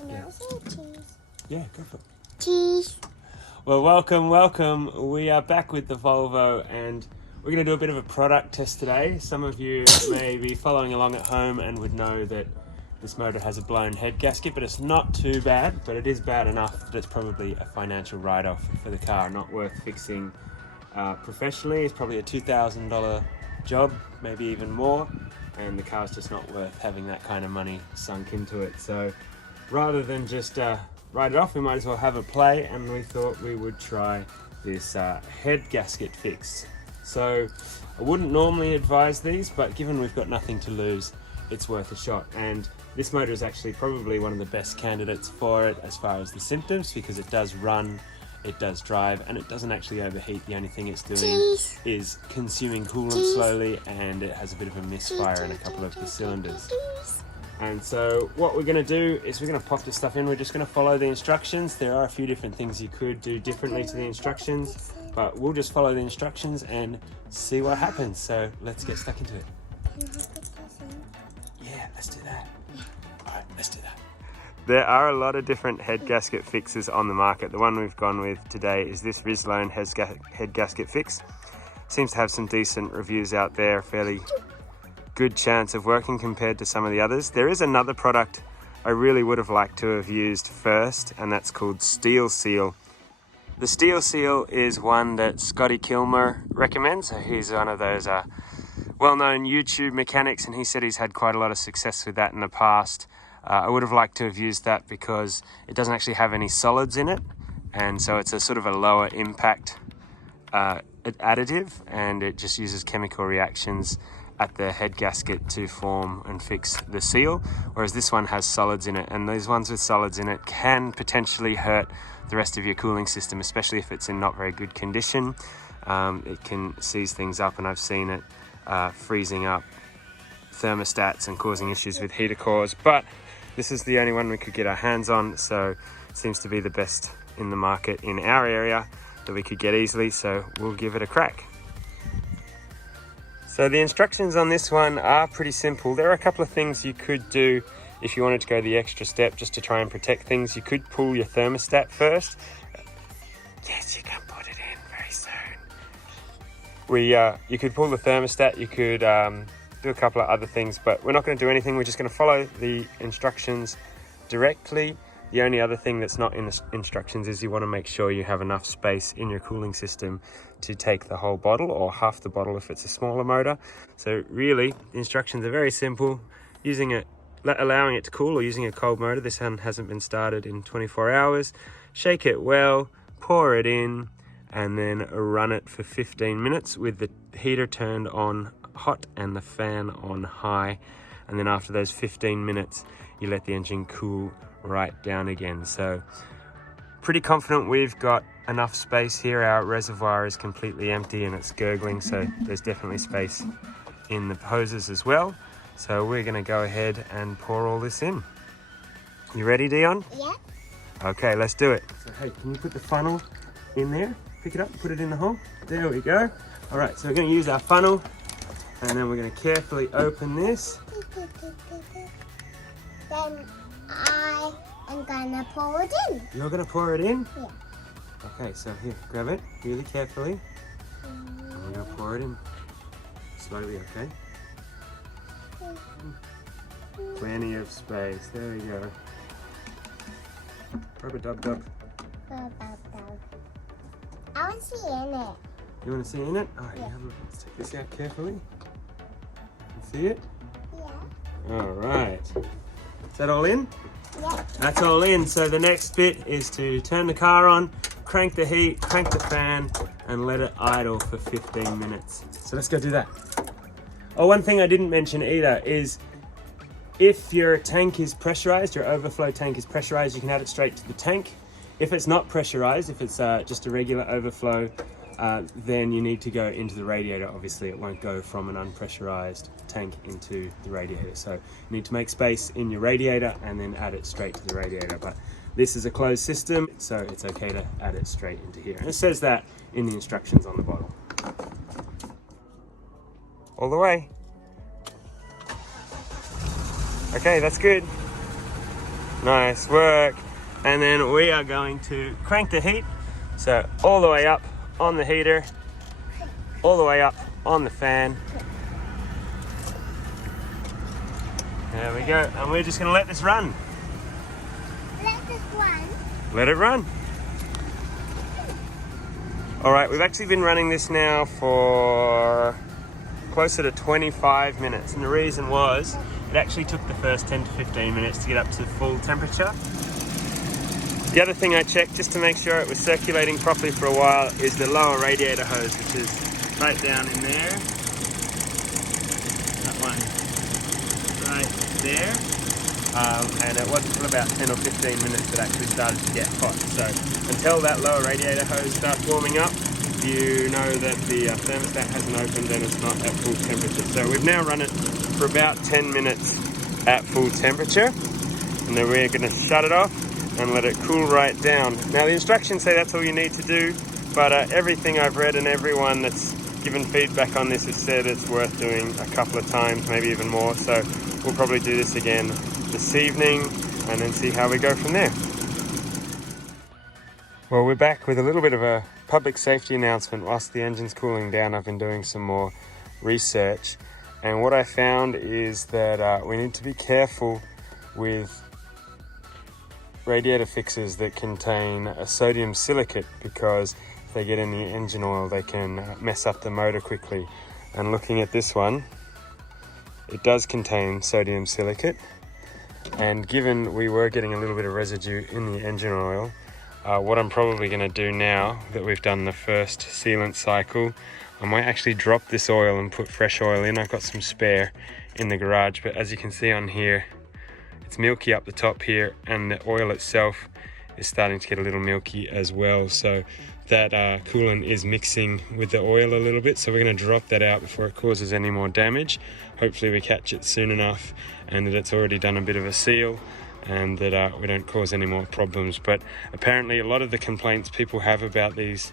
And Yeah. also cheese. Yeah, go for it. Cheese. Well, welcome. We are back with the Volvo and we're going to do a bit of a product test today. Some of you may be following along at home and would know that this motor has a blown head gasket, but it's not too bad, but it is bad enough that it's probably a financial write-off for the car, not worth fixing professionally. It's probably a $2,000 job, maybe even more, and the car's just not worth having that kind of money sunk into it. So rather than just write it off, we might as well have a play, and we thought we would try this head gasket fix. So I wouldn't normally advise these, but given we've got nothing to lose, it's worth a shot. And this motor is actually probably one of the best candidates for it as far as the symptoms, because it does run, it does drive, and it doesn't actually overheat. The only thing it's doing is consuming coolant slowly, and it has a bit of a misfire in a couple of the cylinders. And so what we're going to do is we're going to pop this stuff in. We're just going to follow the instructions. There are a few different things you could do differently to the instructions, but we'll just follow the instructions and see what happens. So let's get stuck into it. Yeah, let's do that. All right, let's do that. There are a lot of different head gasket fixes on the market. The one we've gone with today is this Rislone head gasket fix. Seems to have some decent reviews out there, fairly good chance of working compared to some of the others. There is another product I really would have liked to have used first, and that's called Steel Seal. The Steel Seal is one that Scotty Kilmer recommends. He's one of those well-known YouTube mechanics, and he said he's had quite a lot of success with that in the past. I would have liked to have used that because it doesn't actually have any solids in it, and so it's a sort of a lower impact additive, and it just uses chemical reactions at the head gasket to form and fix the seal, whereas this one has solids in it, and these ones with solids in it can potentially hurt the rest of your cooling system, especially if it's in not very good condition. It can seize things up, and I've seen it freezing up thermostats and causing issues with heater cores, but this is the only one we could get our hands on, so it seems to be the best in the market in our area that we could get easily, so we'll give it a crack. So the instructions on this one are pretty simple. There are a couple of things you could do if you wanted to go the extra step just to try and protect things. You could pull your thermostat first. Yes, you can put it in very soon. You could pull the thermostat, you could do a couple of other things, but we're not going to do anything. We're just going to follow the instructions directly. The only other thing that's not in the instructions is you want to make sure you have enough space in your cooling system to take the whole bottle, or half the bottle if it's a smaller motor. So really, the instructions are very simple. Allowing it to cool, or using a cold motor. This one hasn't been started in 24 hours. Shake it well, pour it in, and then run it for 15 minutes with the heater turned on hot and the fan on high. And then after those 15 minutes, you let the engine cool right down again. So pretty confident we've got enough space here. Our reservoir is completely empty and it's gurgling, so there's definitely space in the hoses as well. So we're going to go ahead and pour all this in. You ready, Dion? Yeah. Okay, let's do it. So hey, can you put the funnel in there? Pick it up, put it in the hole. There we go. All right, so we're going to use our funnel, and then we're going to carefully open this. Then I am gonna pour it in. You're going to pour it in? Yeah. Okay, so here, grab it really carefully. And we're going to pour it in slowly, okay? Plenty of space. There we go. Rub-a-dub-dub. I want to see in it. You want to see in it? All right, Yeah. let's take this out carefully. You see it? Yeah. All right. Is that all in? Yeah. That's all in. So the next bit is to turn the car on, crank the heat, crank the fan, and let it idle for 15 minutes. So let's go do that. Oh, one thing I didn't mention either is if your tank is pressurized, your overflow tank is pressurized, you can add it straight to the tank. If it's not pressurized, if it's just a regular overflow, then you need to go into the radiator. Obviously, it won't go from an unpressurized tank into the radiator. So you need to make space in your radiator and then add it straight to the radiator. But this is a closed system, so it's okay to add it straight into here. And it says that in the instructions on the bottle. All the way. Okay, that's good. Nice work. And then we are going to crank the heat. So all the way up on the heater, all the way up on the fan. There we go. And we're just going to let this run. Let this run. Let it run. All right, we've actually been running this now for closer to 25 minutes. And the reason was, it actually took the first 10 to 15 minutes to get up to full temperature. The other thing I checked just to make sure it was circulating properly for a while is the lower radiator hose, which is right down in there. That one right there. And it wasn't until about 10 or 15 minutes it actually started to get hot. So until that lower radiator hose starts warming up, you know that the thermostat hasn't opened and it's not at full temperature. So we've now run it for about 10 minutes at full temperature, and then we're going to shut it off and let it cool right down. Now the instructions say that's all you need to do, but everything I've read and everyone that's given feedback on this has said it's worth doing a couple of times, maybe even more. So we'll probably do this again this evening and then see how we go from there. Well, we're back with a little bit of a public safety announcement. Whilst the engine's cooling down, I've been doing some more research, and what I found is that we need to be careful with radiator fixes that contain a sodium silicate, because if they get in the engine oil they can mess up the motor quickly. And looking at this one, it does contain sodium silicate, and given we were getting a little bit of residue in the engine oil, what I'm probably going to do now that we've done the first sealant cycle, I might actually drop this oil and put fresh oil in. I've got some spare in the garage, but as you can see on here, it's milky up the top here, and the oil itself is starting to get a little milky as well. So that coolant is mixing with the oil a little bit, so we're going to drop that out before it causes any more damage. Hopefully we catch it soon enough and that it's already done a bit of a seal, and that we don't cause any more problems. But apparently a lot of the complaints people have about these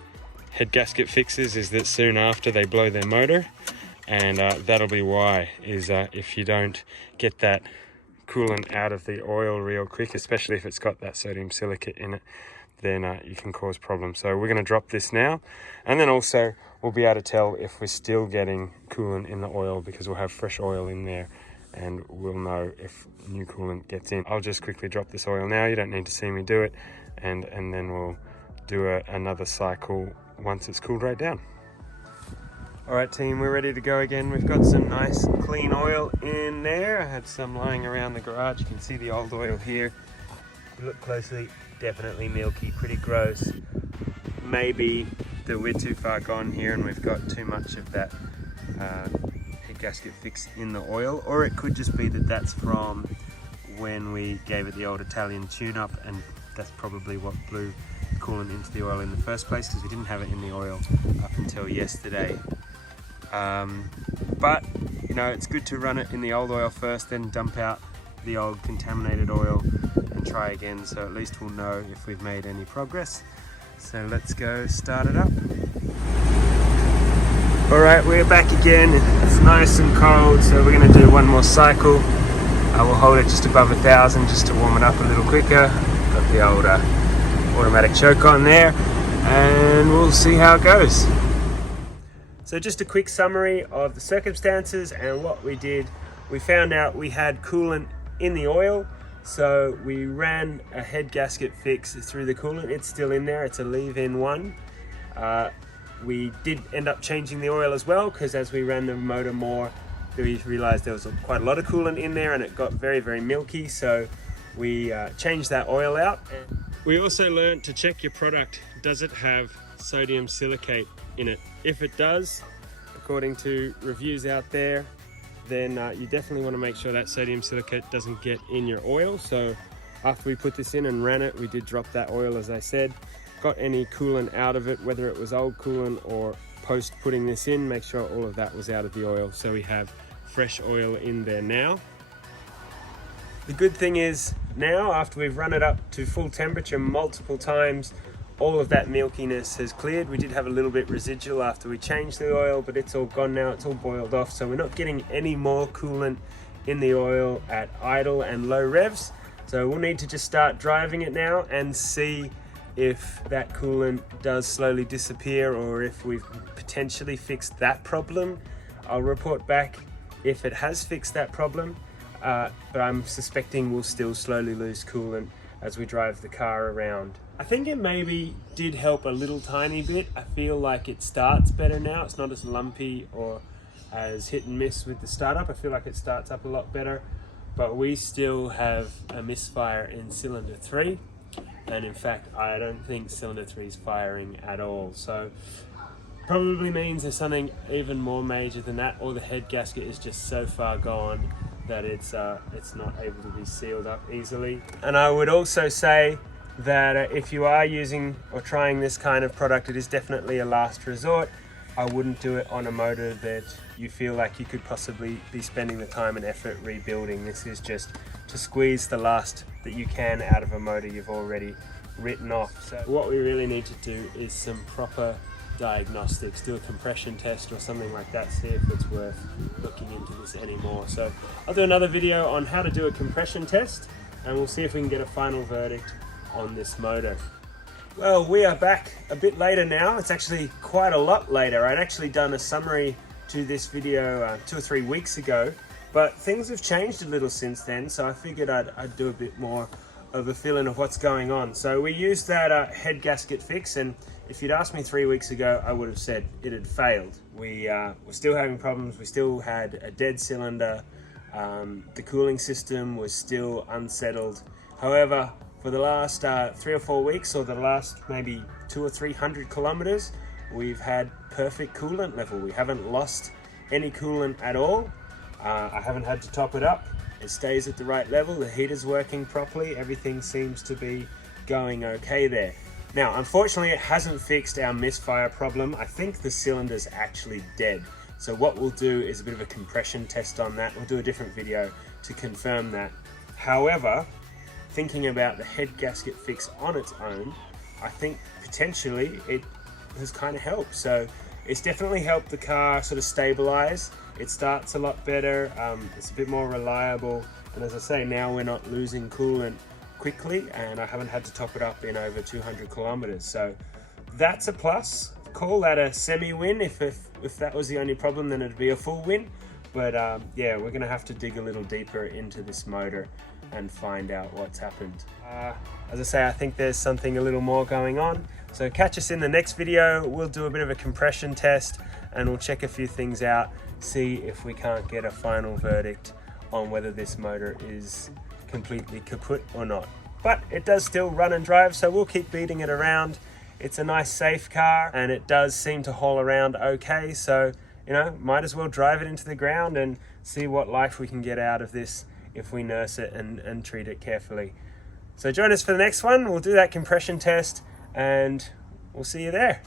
head gasket fixes is that soon after they blow their motor, and that'll be why, is if you don't get that coolant out of the oil real quick, especially if it's got that sodium silicate in it, then you can cause problems. So we're going to drop this now, and then also we'll be able to tell if we're still getting coolant in the oil, because we'll have fresh oil in there and we'll know if new coolant gets in. I'll just quickly drop this oil now, you don't need to see me do it, and then we'll do another cycle once it's cooled right down. Alright team, we're ready to go again. We've got some nice clean oil in there. I had some lying around the garage. You can see the old oil here. If you look closely, definitely milky, pretty gross. Maybe that we're too far gone here and we've got too much of that head gasket fix in the oil, or it could just be that that's from when we gave it the old Italian tune-up, and that's probably what blew coolant into the oil in the first place, because we didn't have it in the oil up until yesterday. But you know, it's good to run it in the old oil first, then dump out the old contaminated oil and try again, so at least we'll know if we've made any progress. So let's go start it up. Alright, we're back again. It's nice and cold, so we're going to do one more cycle. We'll hold it just above 1,000 just to warm it up a little quicker. Got the old automatic choke on there, and we'll see how it goes. So just a quick summary of the circumstances and what we did. We found out we had coolant in the oil, so we ran a head gasket fix through the coolant. It's still in there, it's a leave-in one. We did end up changing the oil as well, because as we ran the motor more, we realized there was quite a lot of coolant in there and it got very, very milky, so we changed that oil out. We also learned to check your product. Does it have sodium silicate in it? If it does, according to reviews out there, then you definitely want to make sure that sodium silicate doesn't get in your oil. So after we put this in and ran it, we did drop that oil, as I said. Got any coolant out of it, whether it was old coolant or post putting this in, make sure all of that was out of the oil, so we have fresh oil in there now. The good thing is now, after we've run it up to full temperature multiple times, all of that milkiness has cleared. We did have a little bit residual after we changed the oil, but it's all gone now, it's all boiled off, so we're not getting any more coolant in the oil at idle and low revs. So So we'll need to just start driving it now and see if that coolant does slowly disappear or if we've potentially fixed that problem. I'll report back if it has fixed that problem, but I'm suspecting we'll still slowly lose coolant as we drive the car around. I think it maybe did help a little tiny bit. I feel like it starts better now. It's not as lumpy or as hit and miss with the startup. I feel like it starts up a lot better, but we still have a misfire in cylinder 3. And in fact, I don't think cylinder 3 is firing at all. So probably means there's something even more major than that, or the head gasket is just so far gone that it's not able to be sealed up easily. And I would also say that if you are using or trying this kind of product, it is definitely a last resort. I wouldn't do it on a motor that you feel like you could possibly be spending the time and effort rebuilding. This is just to squeeze the last that you can out of a motor you've already written off. So what we really need to do is some proper diagnostics, do a compression test or something like that, see if it's worth looking into this anymore. So I'll do another video on how to do a compression test and we'll see if we can get a final verdict on this motor. Well, we are back a bit later now. It's actually quite a lot later. I'd actually done a summary to this video 2 or 3 weeks ago, but things have changed a little since then, so I figured I'd do a bit more of a feeling of what's going on. So we used that head gasket fix, and if you'd asked me 3 weeks ago, I would have said it had failed. We were still having problems. We still had a dead cylinder. The cooling system was still unsettled. However, for the last 3 or 4 weeks, or the last maybe 200 or 300 kilometers, we've had perfect coolant level. We haven't lost any coolant at all. I haven't had to top it up. It stays at the right level. The heater's working properly. Everything seems to be going okay there. Now, unfortunately, it hasn't fixed our misfire problem. I think the cylinder's actually dead. So what we'll do is a bit of a compression test on that. We'll do a different video to confirm that. However, thinking about the head gasket fix on its own, I think potentially it has kind of helped. So it's definitely helped the car sort of stabilize. It starts a lot better, it's a bit more reliable, and as I say, now we're not losing coolant quickly, and I haven't had to top it up in over 200 kilometers. So that's a plus. Call that a semi-win. If that was the only problem, then it'd be a full win. But yeah, we're gonna have to dig a little deeper into this motor and find out what's happened. As I say, I think there's something a little more going on. So catch us in the next video. We'll do a bit of a compression test and we'll check a few things out, see if we can't get a final verdict on whether this motor is completely kaput or not. But it does still run and drive, so we'll keep beating it around. It's a nice safe car and it does seem to haul around okay, so you know, might as well drive it into the ground and see what life we can get out of this if we nurse it and treat it carefully. So join us for the next one. We'll do that compression test and we'll see you there.